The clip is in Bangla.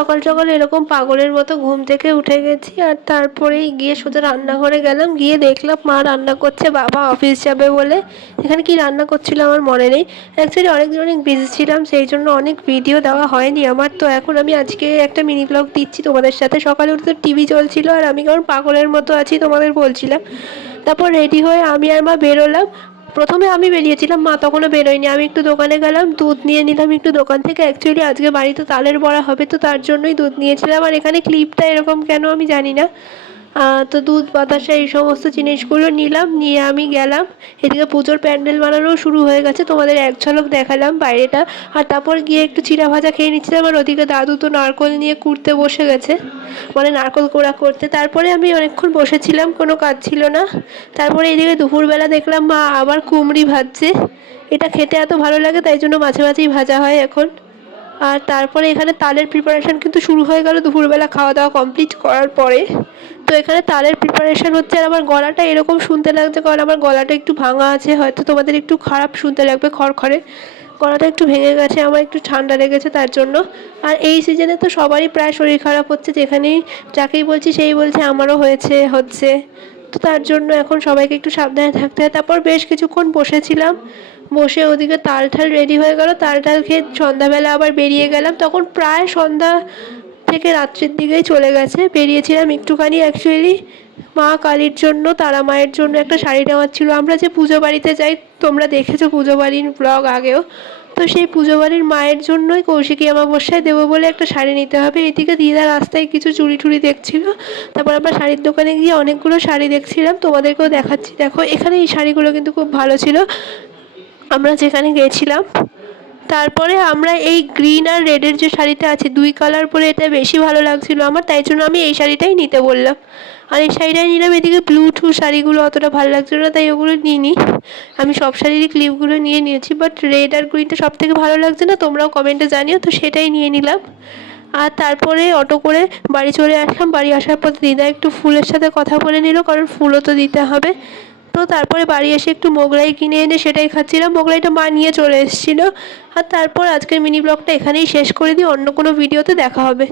সকাল সকাল এরকম পাগলের মতো ঘুম থেকে উঠে গেছি, আর তারপরেই গিয়ে সোজা রান্নাঘরে গেলাম। গিয়ে দেখলাম মা রান্না করছে, বাবা অফিস যাবে বলে। এখানে কি রান্না করছিল আমার মনে নেই। অ্যাকচুয়ালি অনেক বিজি ছিলাম, সেই জন্য অনেক ভিডিও দেওয়া হয়নি আমার। তো এখন আমি আজকে একটা মিনি ব্লগ দিচ্ছি তোমাদের সাথে। সকালে উঠে তো টিভি চলছিল আর আমি কেমন পাগলের মতো আছি তোমাদের বলছিলাম। তারপর রেডি হয়ে আমি আর মা বেরোলাম। প্রথমে আমি বেরিয়েছিলাম, মা তখনও বেরোয়নি। আমি একটু দোকানে গেলাম, দুধ নিয়ে নিলাম একটু দোকান থেকে। অ্যাকচুয়ালি আজকে বাড়িতে তালের বড়া হবে, তো তার জন্যই দুধ নিয়েছিলাম। আর এখানে ক্লিপটা এরকম কেন আমি জানি না। তো দুধ বাতাসা এই সমস্ত জিনিসগুলো নিলাম, নিয়ে আমি গেলাম। এদিকে পুজোর প্যান্ডেল বানানোও শুরু হয়ে গেছে, তোমাদের এক ঝলক দেখালাম বাইরেটা। আর তারপর গিয়ে একটু চিড়া ভাজা খেয়ে নিচ্ছিলাম। আর ওদিকে দাদু তো নারকোল নিয়ে কুড়তে বসে গেছে, মানে নারকোল কোড়া করতে। তারপরে আমি অনেকক্ষণ বসেছিলাম, কোনো কাজ ছিল না। তারপরে এদিকে দুপুরবেলা দেখলাম মা আবার কুমড়ি ভাজছে। এটা খেতে এত ভালো লাগে, তাই জন্য মাঝে মাঝেই ভাজা হয় এখন। আর তারপরে এখানে তালের প্রিপারেশান কিন্তু শুরু হয়ে গেল দুপুরবেলা খাওয়া দাওয়া কমপ্লিট করার পরে। তো এখানে তালের প্রিপারেশান হচ্ছে। আর আমার গলাটা এরকম শুনতে লাগছে, কারণ আমার গলাটা একটু ভাঙা আছে, হয়তো তোমাদের একটু খারাপ শুনতে লাগবে, খড়খড়ে। গলাটা একটু ভেঙে গেছে, আমার একটু ঠান্ডা লেগেছে তার জন্য। আর এই সিজনে তো সবারই প্রায় শরীর খারাপ হচ্ছে, যেখানেই যাকেই বলছি সেই বলছে আমারও হচ্ছে। তো তার জন্য এখন সবাইকে একটু সাবধানে থাকতে হয়। তারপর বেশ কিছুক্ষণ বসেছিলাম, বসে ওদিকে তাল ঠাল রেডি হয়ে গেল। তাল টাল খেয়ে সন্ধ্যাবেলা আবার বেরিয়ে গেলাম। তখন প্রায় সন্ধ্যা থেকে রাত্রির দিকেই চলে গেছে। বেরিয়েছিলাম একটুখানি অ্যাকচুয়ালি মা কালীর জন্য, তারা মায়ের জন্য একটা শাড়ি নেওয়ার ছিল। আমরা যে পুজো বাড়িতে যাই, তোমরা দেখেছো পুজো বাড়ির ব্লগ আগেও। তো সেই পুজো বাড়ির মায়ের জন্যই কৌশিকী অমাবস্যায় দেবো বলে একটা শাড়ি নিতে হবে। এদিকে দিদা রাস্তায় কিছু চুড়ি টুড়ি দেখছিল। তারপর আমরা শাড়ির দোকানে গিয়ে অনেকগুলো শাড়ি দেখছিলাম, তোমাদেরকেও দেখাচ্ছি। দেখো এখানে এই শাড়িগুলো কিন্তু খুব ভালো ছিল আমরা যেখানে গিয়েছিলাম। তারপরে আমরা এই গ্রিন আর রেডের যে শাড়িটা আছে, দুই কালার পরে এটা বেশি ভালো লাগছিলো আমার, তাই জন্য আমি এই শাড়িটাই নিতে বললাম। আর এই শাড়িটাই নিলাম। এদিকে ব্লু টু শাড়িগুলো অতটা ভালো লাগছিলো না, তাই ওগুলো নিইনি। আমি সব শাড়িরই ক্লিপগুলো নিয়ে নিয়েছি, বাট রেড আর গ্রিনটা সব থেকে ভালো লাগছে না, তোমরাও কমেন্টে জানিও। তো সেটাই নিয়ে নিলাম। আর তারপরে অটো করে বাড়ি চলে আসলাম। বাড়ি আসার পর দিদা একটু ফুলের সাথে কথা বলে নিল, কারণ ফুলও তো দিতে হবে। তো তারপরে বাড়ি এসে একটু মোগলাই কিনে এনে সেটাই খাচ্ছিলাম। মোগলাইটা মা নিয়ে চলে এসেছিলো। আর তারপর আজকের মিনি ব্লগটা এখানেই শেষ করে দিই, অন্য কোনো ভিডিওতে দেখা হবে।